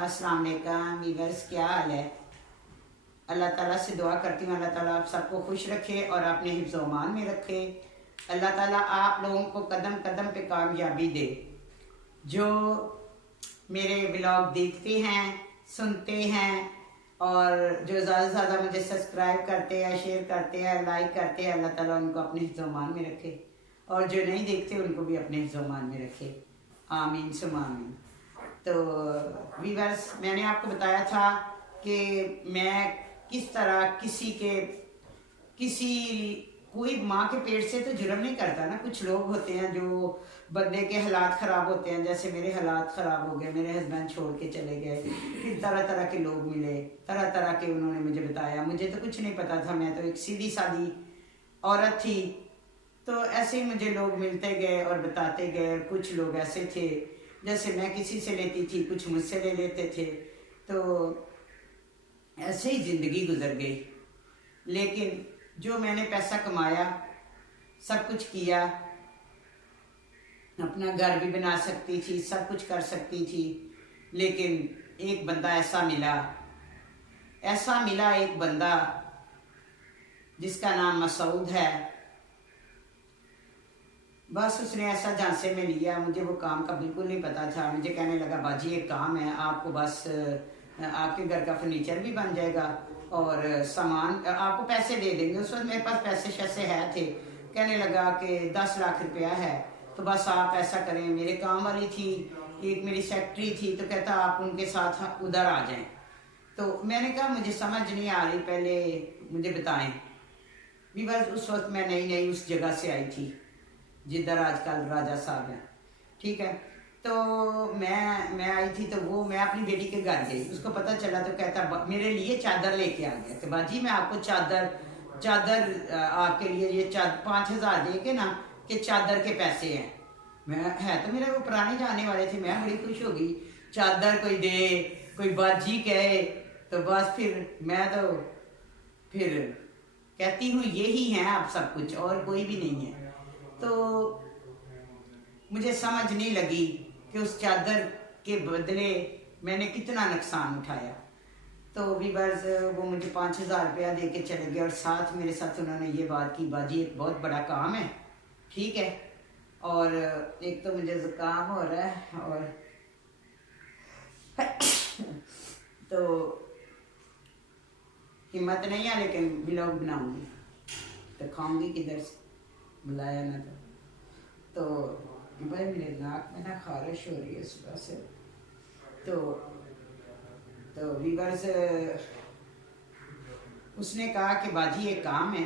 अस्सलाम वालेकुम वीवर्स, क्या हाल है। अल्लाह ताला से दुआ करती हूँ अल्लाह ताला आप सबको खुश रखे और अपने हिफ्ज़ व अमान में रखे। अल्लाह ताला आप लोगों को कदम कदम पे कामयाबी दे। जो मेरे ब्लॉग देखते हैं, सुनते हैं और जो ज़्यादा से ज़्यादा मुझे सब्सक्राइब करते हैं, शेयर करते हैं, लाइक करते हैं, अल्लाह ताला उनको अपने हिफ्ज़ व अमान में रखे और जो नहीं देखते उनको भी अपने हिफ्ज़ व अमान में रखे। आमीन सुम आमीन। तो वीवर्स, मैंने आपको बताया था कि मैं किस तरह कोई माँ के पेट से तो जुर्म नहीं करता ना। कुछ लोग होते हैं जो बंदे के हालात ख़राब होते हैं, जैसे मेरे हालात ख़राब हो गए, मेरे हस्बैंड छोड़ के चले गए, फिर तरह तरह के लोग मिले, तरह तरह के उन्होंने मुझे बताया। मुझे तो कुछ नहीं पता था, मैं तो एक सीधी सादी औरत थी। तो ऐसे ही मुझे लोग मिलते गए और बताते गए। कुछ लोग ऐसे थे जैसे मैं किसी से लेती थी, कुछ मुझसे ले लेते थे, तो ऐसे ही ज़िंदगी गुजर गई। लेकिन जो मैंने पैसा कमाया, सब कुछ किया, अपना घर भी बना सकती थी, सब कुछ कर सकती थी, लेकिन एक बंदा ऐसा मिला एक बंदा जिसका नाम मसूद है। बस उसने ऐसा झांसे में लिया, मुझे वो काम का बिल्कुल नहीं पता था। मुझे कहने लगा बाजी एक काम है, आपको बस आपके घर का फर्नीचर भी बन जाएगा और सामान आपको पैसे दे देंगे। उस वक्त मेरे पास पैसे शैसे है थे। कहने लगा कि 10 लाख रुपया है, तो बस आप ऐसा करें। मेरे काम वाली थी, एक मेरी सेक्रेटरी थी, तो कहता आप उनके साथ उधर आ जाएं। तो मैंने कहा मुझे समझ नहीं आ रही, पहले मुझे बताएं। भी बस उस वक्त मैं नई उस जगह से आई थी जिधर आजकल राजा साहब हैं, ठीक है। तो मैं आई थी, तो मैं अपनी बेटी के घर गई। उसको पता चला तो कहता मेरे लिए चादर लेके आ गया कि बाजी मैं आपको चादर आपके लिए ये 5,000 दे के ना कि चादर के पैसे हैं। मैं है तो मेरे वो पुराने जाने वाले थे, मैं बड़ी खुश हो गई। चादर कोई दे, कोई बाजी कहे, तो बस फिर मैं तो फिर कहती हूँ यही है अब सब कुछ और कोई भी नहीं है। तो मुझे समझ नहीं लगी कि उस चादर के बदले मैंने कितना नुकसान उठाया। तो वीवर्स, वो मुझे 5,000 रुपया दे के चले गए और साथ मेरे साथ उन्होंने ये बात की बाजी एक बहुत बड़ा काम है, ठीक है, और एक तो मुझे जुकाम हो रहा है और तो हिम्मत नहीं है, लेकिन ब्लॉग बनाऊंगी तो खाऊंगी किधर से, बुलाया ना तो भाई मेरे नाक में ना खारिश हो रही है सुबह से। तो वीवर्स, उसने कहा कि बाजी एक काम है,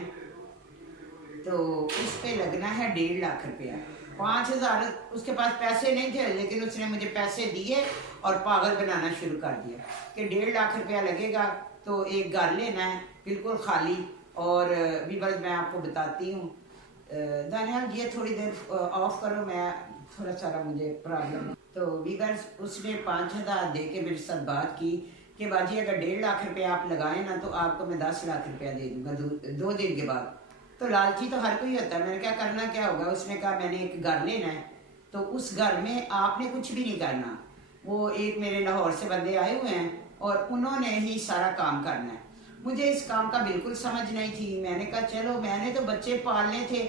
तो उस पे लगना है 1.5 लाख रुपया। 5,000 उसके पास पैसे नहीं थे, लेकिन उसने मुझे पैसे दिए और पागल बनाना शुरू कर दिया कि 1.5 लाख रुपया लगेगा, तो एक घर लेना है बिल्कुल खाली। और वीवर्स, मैं आपको बताती हूँ, दानियाल ये थोड़ी देर ऑफ करो, मैं थोड़ा सारा मुझे प्रॉब्लम है। तो वीवर्स, उसने 5,000 दे के मेरे साथ बात की कि बाजी अगर 1.5 लाख रुपया आप लगाए ना तो आपको मैं 10 लाख रुपया दे दूंगा 2 दिन के बाद। तो लालची तो हर कोई होता है। मैंने क्या करना क्या होगा। उसने कहा मैंने एक घर लेना है, तो उस घर में आपने कुछ भी नहीं करना। वो एक मेरे लाहौर से बंदे आए हुए हैं और उन्होंने ही सारा काम करना है। मुझे इस काम का बिल्कुल समझ नहीं थी। मैंने कहा चलो, मैंने तो बच्चे पालने थे,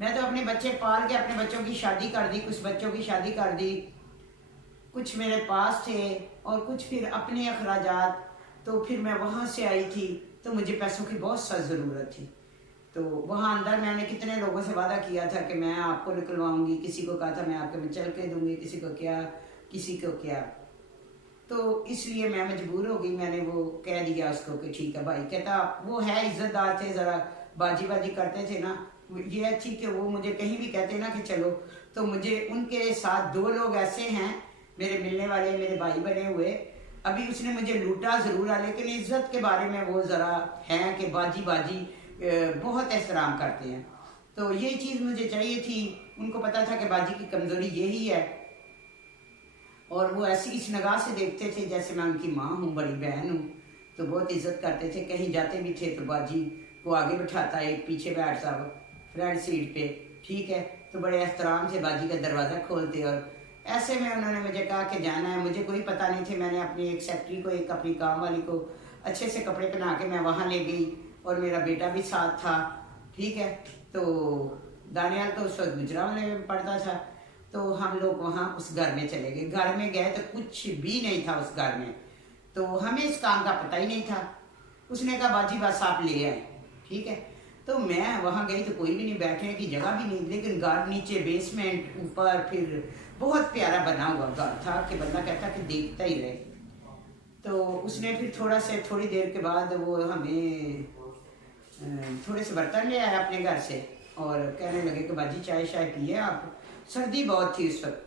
मैं तो अपने बच्चे पाल के अपने बच्चों की शादी कर दी, कुछ बच्चों की शादी कर दी, कुछ मेरे पास थे और कुछ फिर अपने अखराजात। तो फिर मैं वहाँ से आई थी, तो मुझे पैसों की बहुत सख्त ज़रूरत थी। तो वहाँ अंदर मैंने कितने लोगों से वादा किया था कि मैं आपको निकलवाऊंगी, किसी को कहा था मैं आपके में चल के दूंगी, किसी को क्या। तो इसलिए मैं मजबूर हो गई, मैंने वो कह दिया उसको कि ठीक है भाई। कहता वो है इज्जतदार थे, ज़रा बाजी करते थे ना, ये अच्छी कि वो मुझे कहीं भी कहते ना कि चलो, तो मुझे उनके साथ 2 लोग ऐसे हैं मेरे मिलने वाले, मेरे भाई बने हुए। अभी उसने मुझे लूटा ज़रूर है, लेकिन इज्जत के बारे में वो ज़रा हैं कि बाजी बहुत एहतराम करते हैं। तो यही चीज़ मुझे चाहिए थी। उनको पता था कि बाजी की कमज़ोरी यही है और वो ऐसी इस निगाह से देखते थे जैसे मैं उनकी माँ हूँ, बड़ी बहन हूँ। तो बहुत इज्जत करते थे। कहीं जाते भी थे तो बाजी को आगे बिठाता, एक पीछे बैठता फ्रंट सीट पे, ठीक है। तो बड़े एहतराम से बाजी का दरवाज़ा खोलते और ऐसे में उन्होंने मुझे कहा कि जाना है, मुझे कोई पता नहीं थे। मैंने अपनी एक सेक्रेटरी को, एक अपनी काम वाली को अच्छे से कपड़े पहना के मैं वहाँ ले गई और मेरा बेटा भी साथ था, ठीक है। तो दानियाल तो उस वक्त गुजरावाले में पढ़ता था। तो हम लोग वहाँ उस घर में चले गए। घर में गए तो कुछ भी नहीं था उस घर में, तो हमें इस काम का पता ही नहीं था। उसने कहा बाजी बस आप ले आए, ठीक है। तो मैं वहाँ गई तो कोई भी नहीं, बैठने की जगह भी नहीं, लेकिन घर नीचे बेसमेंट, ऊपर, फिर बहुत प्यारा बना हुआ घर था कि बंदा कहता कि देखता ही रहे। तो उसने फिर थोड़ी देर के बाद वो हमें थोड़े से बर्तन ले आया अपने घर से और कहने लगे कि बाजी चाय शाय पिए आप। सर्दी बहुत थी उस वक्त,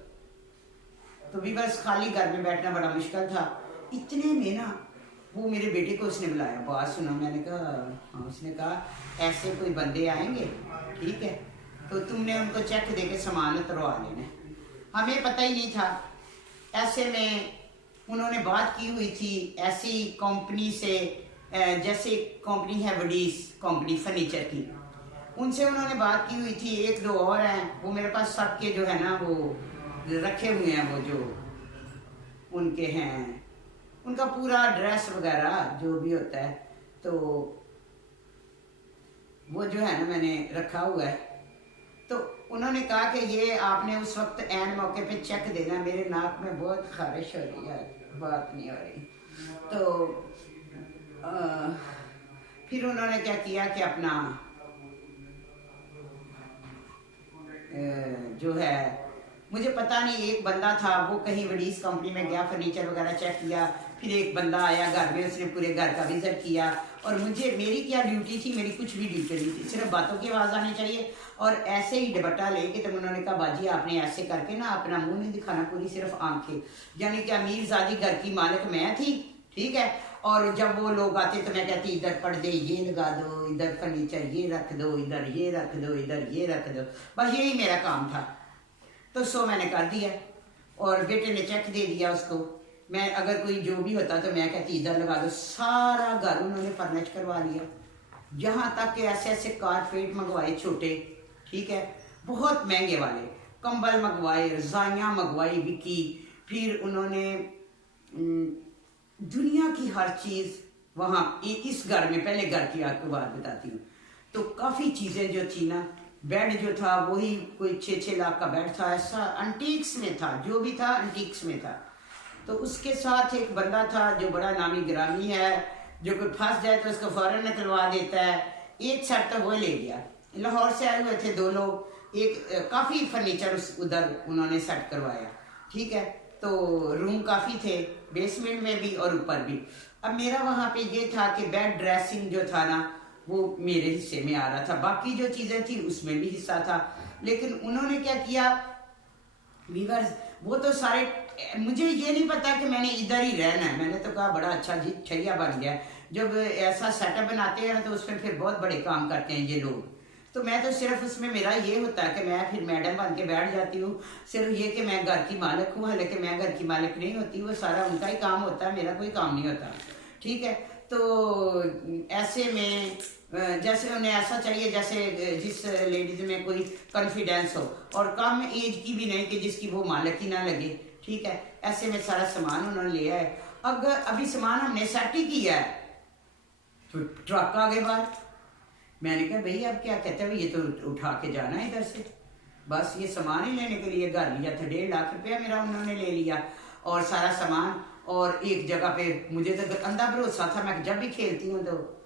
तो भी बस खाली घर में बैठना बड़ा मुश्किल था। इतने में ना वो मेरे बेटे को उसने बुलाया, बात सुना। मैंने कहा हाँ। उसने कहा ऐसे कोई बंदे आएंगे, ठीक है, तो तुमने उनको चेक दे के सामान उतरवा लेना। हमें पता ही नहीं था। ऐसे में उन्होंने बात की हुई थी ऐसी कंपनी से, जैसे कंपनी है वडीस कंपनी फर्नीचर की, उनसे उन्होंने बात की हुई थी। एक दो और हैं, वो मेरे पास सबके जो है ना वो रखे हुए हैं, वो जो उनके हैं, उनका पूरा ड्रेस वगैरह जो भी होता है, तो वो जो है ना मैंने रखा हुआ है। तो उन्होंने कहा कि ये आपने उस वक्त एंड मौके पे चेक देना। मेरे नाक में बहुत खारिश हो रही है, बात नहीं हो रही। तो फिर उन्होंने क्या किया कि अपना जो है, मुझे पता नहीं, एक बंदा था वो कहीं वडीस कंपनी में गया, फर्नीचर वगैरह चेक किया। फिर एक बंदा आया घर में, उसने पूरे घर का विजिट किया। और मेरी क्या ड्यूटी थी, मेरी कुछ भी ड्यूटी नहीं थी, सिर्फ बातों की आवाज़ आनी चाहिए। और ऐसे ही दुपट्टा लेके तो उन्होंने कहा बाजी आपने ऐसे करके ना अपना मुंह नहीं दिखाना, पूरी सिर्फ आंखें। यानी कि अमीरजादी घर की मालिक मैं थी, ठीक है। और जब वो लोग आते तो मैं कहती इधर पर्दे ये लगा दो, इधर फर्नीचर ये रख दो, इधर ये रख दो, इधर ये रख दो, बस यही मेरा काम था। तो सो मैंने कर दिया और बेटे ने चेक दे दिया उसको। मैं अगर कोई जो भी होता तो मैं कहती इधर लगा दो। सारा घर उन्होंने फर्निश करवा लिया, यहाँ तक कि ऐसे ऐसे कारपेट मंगवाए छोटे, ठीक है, बहुत महंगे वाले कंबल मंगवाए, रजाइयाँ मंगवाई बिकी। फिर उन्होंने दुनिया की हर चीज़ वहाँ इस घर में, पहले घर की आपको बात बताती हूँ, तो काफ़ी चीज़ें जो थी ना, बेड जो था वही कोई 6-6 लाख का बेड था, ऐसा एंटीक्स में था, जो भी था एंटीक्स में था। तो उसके साथ एक बंदा था जो बड़ा नामी गिरामी है, जो कोई फंस जाए तो उसको फौरन निकलवा देता है। एक सेट तो वो ले गया, लाहौर से आए हुए थे 2 लोग, एक काफ़ी फर्नीचर उधर उन्होंने सेट करवाया, ठीक है। तो रूम काफ़ी थे, बेसमेंट में भी और ऊपर भी। अब मेरा वहाँ पे ये था कि बेड ड्रेसिंग जो था ना वो मेरे हिस्से में आ रहा था, बाकी जो चीज़ें थी उसमें भी हिस्सा था। लेकिन उन्होंने क्या किया वीवर्स, वो तो सारे, मुझे ये नहीं पता कि मैंने इधर ही रहना है। मैंने तो कहा बड़ा अच्छा जी छैया बन गया। जब ऐसा सेटअप बनाते हैं ना तो उसमें फिर बहुत बड़े काम करते हैं ये लोग। तो मैं तो सिर्फ उसमें मेरा ये होता है कि मैं फिर मैडम बन के बैठ जाती हूँ, सिर्फ ये कि मैं घर की मालिक हूँ, हालांकि मैं घर की मालिक नहीं होती, वो सारा उनका ही काम होता है, मेरा कोई काम नहीं होता, ठीक है। तो ऐसे में जैसे उन्हें ऐसा चाहिए जैसे जिस लेडीज में कोई कॉन्फिडेंस हो और कम एज की भी नहीं कि जिसकी वो मालिक ही ना लगे, ठीक है। ऐसे में सारा सामान उन्होंने लिया है। अगर अभी सामान हमने सेट ही किया है तो ट्रक आ गए बाहर। मैंने कहा भैया अब क्या कहते हैं, ये तो उठा के जाना है इधर से, बस ये सामान ही लेने के लिए घर लिया था। 1.5 लाख रुपया मेरा उन्होंने ले लिया और सारा सामान। और एक जगह पे मुझे तो अंधा भरोसा था, मैं जब भी खेलती हूँ तो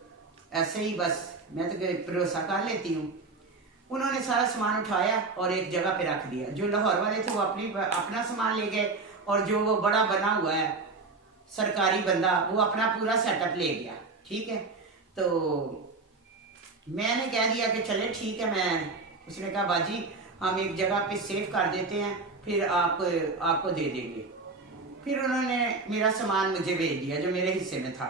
ऐसे ही बस मैं तो भरोसा कर लेती हूँ। उन्होंने सारा सामान उठाया और एक जगह पे रख दिया। जो लाहौर वाले थे वो अपना सामान ले गए और जो वो बड़ा बना हुआ है सरकारी बंदा वो अपना पूरा सेटअप ले गया, ठीक है। तो मैंने कह दिया कि चले ठीक है। उसने कहा बाजी हम एक जगह पे सेव कर देते हैं, फिर आपको दे देंगे। फिर उन्होंने मेरा सामान मुझे भेज दिया जो मेरे हिस्से में था,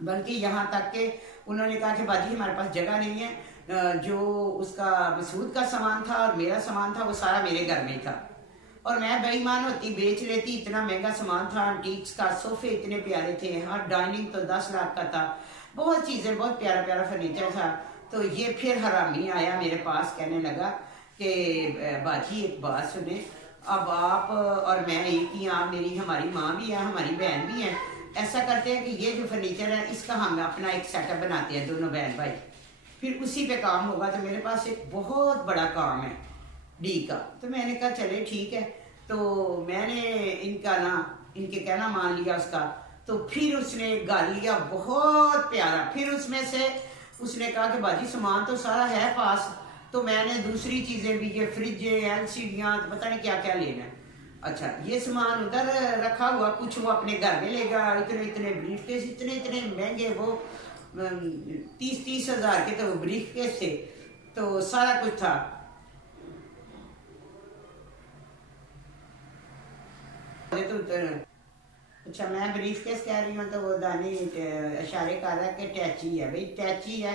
बल्कि यहाँ तक कि उन्होंने कहा कि बाजी हमारे पास जगह नहीं है, जो उसका मसूद का सामान था और मेरा सामान था वो सारा मेरे घर में था। और मैं बेईमान होती बेच लेती, इतना महंगा सामान था, एंटीक्स का, सोफे इतने प्यारे थे, हर डाइनिंग तो 10 लाख का था, बहुत चीज़ें, बहुत प्यारा प्यारा फर्नीचर था। तो ये फिर हरामी आया मेरे पास, कहने लगा कि बाजी एक बात सुने, अब आप और मैं एक ही, आप मेरी, हमारी माँ भी है, हमारी बहन भी है। ऐसा करते हैं कि ये जो फर्नीचर है इसका हम अपना एक सेटअप बनाते हैं दोनों बहन भाई, फिर उसी पे काम होगा। तो मेरे पास एक बहुत बड़ा काम है डी का। तो मैंने कहा चले ठीक है। तो मैंने इनका ना, इनके कहना मान लिया उसका। तो फिर उसने एक गाल लिया बहुत प्यारा। फिर उसमें से उसने कहा कि बाजी सामान तो सारा है पास, तो मैंने दूसरी चीज़ें भी, ये फ्रिज, एलसीडियाँ, तो पता नहीं क्या क्या लेना है। अच्छा, ये सामान उधर रखा हुआ, कुछ वो अपने घर में लेगा। इतने इतने ब्रीफकेस, इतने इतने महंगे, वो 30-30 हज़ार के तो वो ब्रीफकेस थे। तो सारा कुछ था। तो अच्छा, मैं ब्रीफकेस कह रही हूँ तो वो दानी इशारे कर रहा है कि टैची है। भाई टैची है,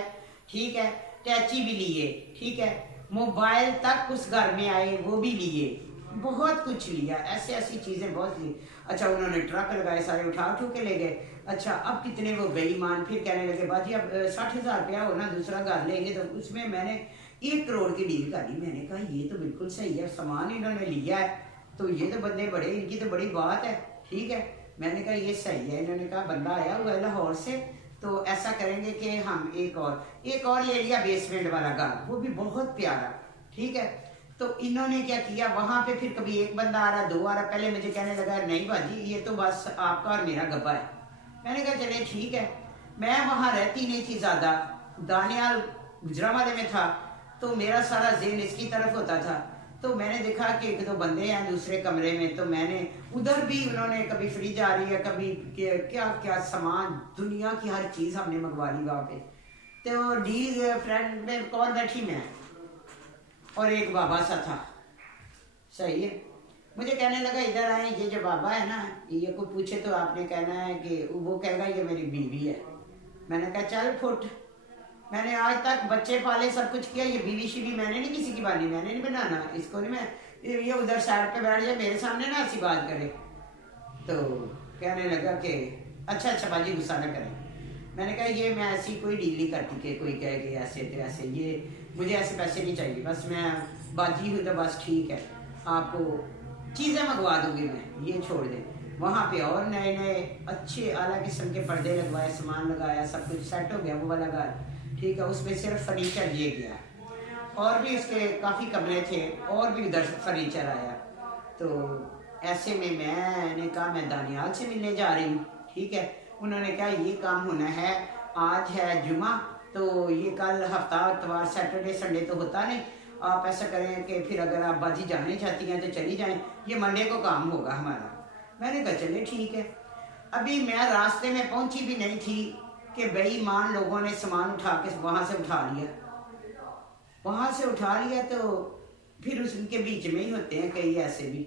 ठीक है, टैची भी लिए, ठीक है, मोबाइल तक उस घर में आए वो भी लिए, बहुत कुछ लिया, ऐसे ऐसी चीज़ें बहुत ली। अच्छा, उन्होंने ट्रक लगाए, सारे उठा उठू के ले गए। अच्छा, अब कितने वो बेईमान फिर कहने लगे बाजी अब 60,000 रुपया हो ना, दूसरा घर लेंगे। तो उसमें मैंने 1 करोड़ की डील कर ली। मैंने कहा ये तो बिल्कुल सही है, सामान इन्होंने लिया है तो ये तो बंदे बड़े, इनकी तो बड़ी बात है, ठीक है। मैंने कहा ये सही है। इन्होंने कहा बंदा आया हुआ है लाहौर से, तो ऐसा करेंगे कि हम एक और ले लिया बेसमेंट वाला घर, वो भी बहुत प्यारा, ठीक है। तो इन्होंने क्या किया, वहां पे फिर कभी एक बंदा आ रहा, 2 आ रहा। पहले मुझे कहने लगा नहीं बाजी ये तो बस आपका और मेरा गब्बा है। मैंने कहा चले ठीक है। मैं वहां रहती नहीं थी ज्यादा, दानियाल गुजरावाले में था, तो मेरा सारा ज़हन इसकी तरफ होता था। तो मैंने देखा कि 1-2 बंदे हैं दूसरे कमरे में, तो मैंने उधर भी, उन्होंने कभी फ्रिज आ रही है, कभी क्या क्या सामान, दुनिया की हर चीज़ हमने मंगवा ली वहाँ पे। तो डील फ्रेंड में कौन बैठी, मैं और एक बाबा सा था, सही है। मुझे कहने लगा इधर आए, ये जो बाबा है ना, ये को पूछे तो आपने कहना है कि वो कहेगा ये मेरी बीवी है। मैंने कहा चल फुट, मैंने आज तक बच्चे पाले, सब कुछ किया, ये बीवी शीवी मैंने नहीं किसी की बानी, मैंने नहीं बनाना इसको, नहीं मैं, ये उधर साइड पे बैठ जाए, मेरे सामने ना ऐसी बात करे। तो कहने लगा कि अच्छा अच्छा बाजी गुस्सा न करें। मैंने कहा ये मैं ऐसी कोई डील नहीं करती कि कोई कहे कि ऐसे तो ऐसे, ये मुझे ऐसे पैसे नहीं चाहिए, बस मैं बाजी हूँ तो बस ठीक है, आपको चीज़ें मंगवा दूंगी मैं, ये छोड़ दें। वहाँ पे और नए नए अच्छे आला किस्म के पर्दे लगवाए, सामान लगाया, सब कुछ सेट हो गया वो वाला घर, ठीक है। उसमें सिर्फ फर्नीचर दिए गया, और भी उसके काफ़ी कमरे थे, और भी उधर फर्नीचर आया। तो ऐसे में मैंने कहा मैं दानियाल से मिलने जा रही हूँ, ठीक है। उन्होंने कहा ये काम होना है, आज है जुमा, तो ये कल हफ्ता इतवार सैटरडे संडे तो होता नहीं, आप ऐसा करें कि फिर अगर आप बाजी जाने चाहती हैं तो चली जाएं, ये मंडे को काम होगा हमारा। मैंने कहा चले ठीक है। अभी मैं रास्ते में पहुंची भी नहीं थी कि बेईमान लोगों ने सामान उठा के वहाँ से उठा लिया, वहाँ से उठा लिया। तो फिर उनके बीच में ही होते हैं कई ऐसे भी।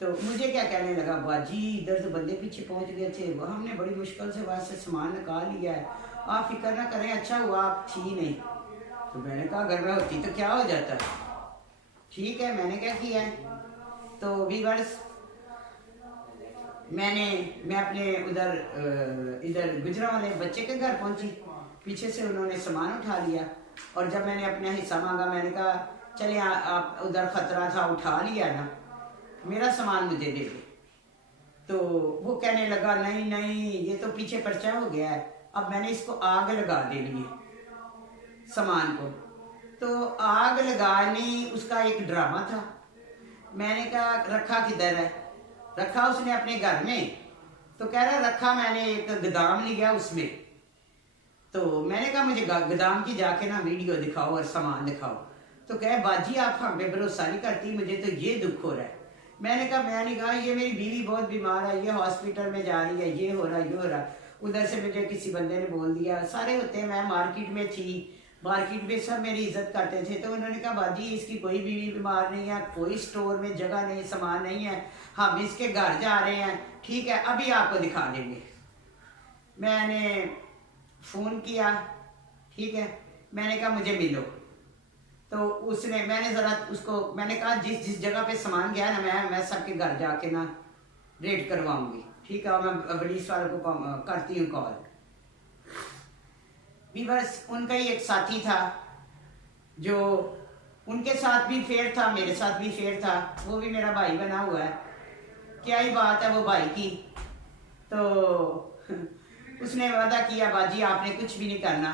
तो मुझे क्या कहने लगा, बाजी इधर से बंदे पीछे पहुंच गए थे, वह हमने बड़ी मुश्किल से वहाँ से सामान निकाल लिया है, आप फिक्र ना करें, अच्छा हुआ आप थी नहीं। तो मैंने कहा अगर मैं होती तो क्या हो जाता, ठीक है। मैंने क्या किया है, तो वीवर्स मैं अपने इधर गुजरावाले बच्चे के घर पहुंची, पीछे से उन्होंने सामान उठा लिया, और जब मैंने अपना हिस्सा मांगा, मैंने कहा चले आप उधर खतरा था उठा लिया ना, मेरा सामान मुझे दे दे। तो वो कहने लगा नहीं नहीं ये तो पीछे पर्चा हो गया है, अब मैंने इसको आग लगा देनी है सामान को। तो आग लगानी उसका एक ड्रामा था। मैंने कहा रखा किधर है, रखा उसने अपने घर में। तो कह रहा रखा मैंने एक गोदाम लिया उसमें। तो मैंने कहा मुझे गोदाम की जाके ना वीडियो दिखाओ और सामान दिखाओ। तो कहे बाजी आप हम पे भरोसा नहीं करती, मुझे तो ये दुख हो रहा है। मैंने कहा मैं नहीं कहा, ये मेरी बीवी बहुत बीमार है, ये हॉस्पिटल में जा रही है, ये हो रहा ये हो रहा। उधर से मुझे किसी बंदे ने बोल दिया, सारे होते हैं, मैं मार्केट में थी, मार्केट में सब मेरी इज्जत करते थे। तो उन्होंने कहा बाजी इसकी कोई बीवी बीमार नहीं है, कोई स्टोर में जगह नहीं, सामान नहीं है, हम इसके घर जा रहे हैं, ठीक है अभी आपको दिखा देंगे। मैंने फ़ोन किया, ठीक है, मैंने कहा मुझे मिलो। तो उसने, मैंने ज़रा उसको, मैंने कहा जिस जिस जगह पे सामान गया ना, मैं सबके घर जाके ना रेड करवाऊंगी, ठीक है। और मैं पुलिस वालों को करती हूँ कॉल भी। बस उनका ही एक साथी था जो उनके साथ भी फेयर था, मेरे साथ भी फेयर था, वो भी मेरा भाई बना हुआ है। क्या ही बात है वो भाई की। तो उसने वादा किया, बाजी आपने कुछ भी नहीं करना,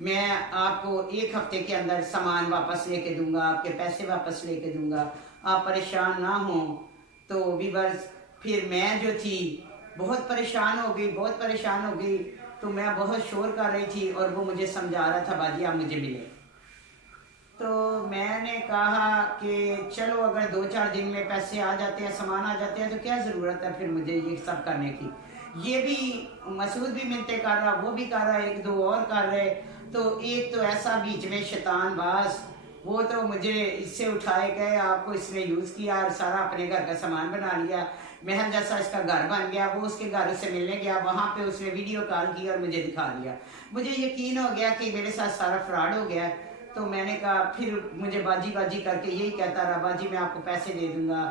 मैं आपको 1 हफ्ते के अंदर सामान वापस लेके दूंगा, आपके पैसे वापस लेके दूंगा, आप परेशान ना हो। तो वीवर्स फिर मैं जो थी बहुत परेशान हो गई, बहुत परेशान हो गई। तो मैं बहुत शोर कर रही थी और वो मुझे समझा रहा था, बाजी आप मुझे मिले। तो मैंने कहा कि चलो अगर 2-4 दिन में पैसे आ जाते हैं, सामान आ जाते हैं, तो क्या ज़रूरत है फिर मुझे ये सब करने की। ये भी मसूद भी मिन्नतें कर रहा, वो भी कर रहा, 1-2 और कर रहे। तो एक तो ऐसा बीच में शैतान बास, वो तो मुझे इससे उठाए गए, आपको इसने यूज़ किया और सारा अपने घर का सामान बना लिया। महल जैसा इसका घर बन गया। वो उसके घर से मिलने गया, वहाँ पे उसने वीडियो कॉल की और मुझे दिखा दिया। मुझे यकीन हो गया कि मेरे साथ सारा फ्रॉड हो गया। तो मैंने कहा, फिर मुझे बाजी बाजी करके यही कहता रहा, बाजी मैं आपको पैसे दे दूंगा।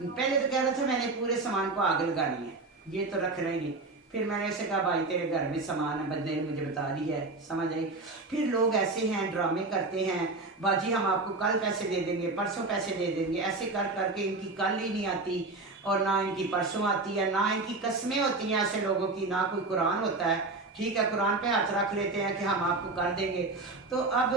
पहले तो कह रहा था मैंने पूरे सामान को आग लगानी है, ये तो रख रहे नहीं। फिर मैंने उसे कहा भाई तेरे घर में सामान है, बंदे ने मुझे बता दिया है, समझ आई। फिर लोग ऐसे हैं, ड्रामे करते हैं, बाजी हम आपको कल पैसे दे देंगे, परसों पैसे दे देंगे, ऐसे कर करके इनकी कल ही नहीं आती और ना इनकी परसों आती है, ना इनकी कस्में होती हैं ऐसे लोगों की, ना कोई कुरान होता है। ठीक है, कुरान पे हाथ रख लेते हैं कि हम आपको कर देंगे। तो अब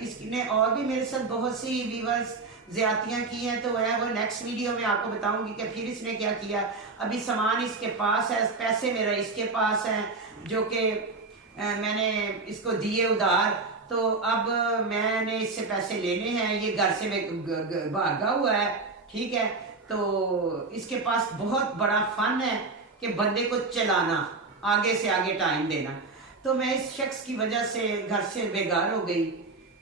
इसने और भी मेरे साथ बहुत सी व्यूअर्स ज्यादतियाँ की हैं, तो वो नेक्स्ट वीडियो में आपको बताऊंगी कि फिर इसने क्या किया। अभी सामान इसके पास है, पैसे मेरा इसके पास हैं, जो कि मैंने इसको दिए उधार। तो अब मैंने इससे पैसे लेने हैं, ये घर से भागा हुआ है। ठीक है, तो इसके पास बहुत बड़ा फन है कि बंदे को चलाना, आगे से आगे टाइम देना। तो मैं इस शख्स की वजह से घर से बेघर हो गई।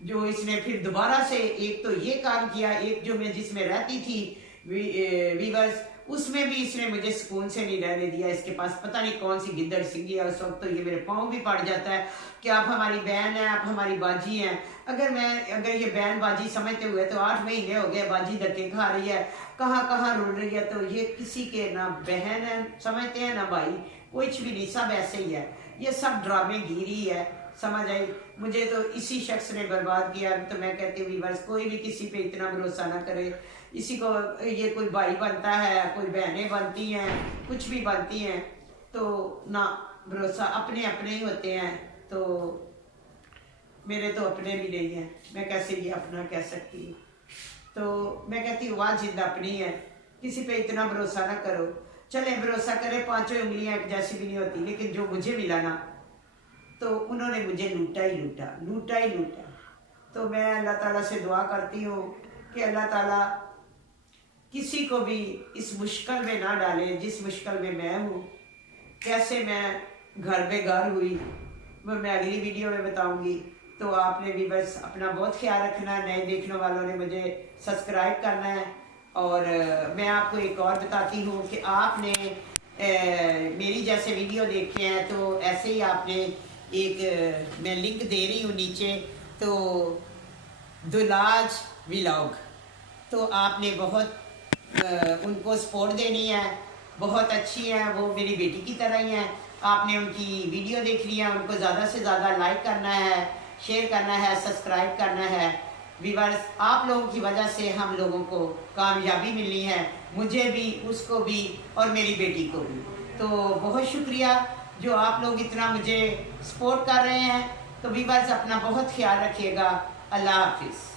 जो इसने फिर दोबारा से एक तो ये काम किया, एक जो मैं जिसमें रहती थी वीवर्स, उसमें भी इसने मुझे सुकून से नहीं रहने दिया। इसके पास पता नहीं कौन सी गिद्दड़ सिंगी है उस वक्त, तो ये मेरे पाँव भी पड़ जाता है कि आप हमारी बहन है, आप हमारी बाजी हैं। अगर ये बहन बाजी समझते हुए, तो 8 महीने हो गए बाजी धक्के खा रही है, कहाँ कहाँ रुल रही है। तो ये किसी के ना बहन है समझते हैं ना भाई, कुछ भी नहीं, सब ऐसे ही है। ये सब ड्रामे गिरी है, समझ आई। मुझे तो इसी शख्स ने बर्बाद किया। तो मैं कहती हूँ बस कोई भी किसी पे इतना भरोसा ना करे। इसी को ये कोई भाई बनता है, कोई बहनें बनती हैं, कुछ भी बनती हैं, तो ना भरोसा, अपने अपने ही होते हैं। तो मेरे तो अपने भी नहीं हैं, मैं कैसे ये अपना कह सकती हूँ। तो मैं कहती हूँ वाह जिद अपनी है, किसी पे इतना भरोसा ना करो। चले भरोसा करे, 5 उंगलियां एक जैसी भी नहीं होती, लेकिन जो मुझे मिला ना, तो उन्होंने मुझे लूटा ही लूटा, लूटा ही लूटा। तो मैं अल्लाह ताला से दुआ करती हूँ कि अल्लाह ताला किसी को भी इस मुश्किल में ना डाले जिस मुश्किल में मैं हूँ। कैसे मैं घर बेघर हुई वो मैं अगली वीडियो में बताऊंगी। तो आपने भी बस अपना बहुत ख्याल रखना है, नए देखने वालों ने मुझे सब्सक्राइब करना है। और मैं आपको एक और बताती हूँ कि आपने मेरी जैसे वीडियो देखे हैं, तो ऐसे ही आपने एक मैं लिंक दे रही हूँ नीचे, तो दुलाज व्लॉग, तो आपने बहुत उनको सपोर्ट देनी है, बहुत अच्छी है, वो मेरी बेटी की तरह ही हैं। आपने उनकी वीडियो देखनी है, उनको ज़्यादा से ज़्यादा लाइक करना है, शेयर करना है, सब्सक्राइब करना है। व्यूअर्स, आप लोगों की वजह से हम लोगों को कामयाबी मिली है, मुझे भी, उसको भी और मेरी बेटी को भी। तो बहुत शुक्रिया जो आप लोग इतना मुझे सपोर्ट कर रहे हैं। तो व्यूअर्स, अपना बहुत ख्याल रखिएगा। अल्लाह हाफिज़।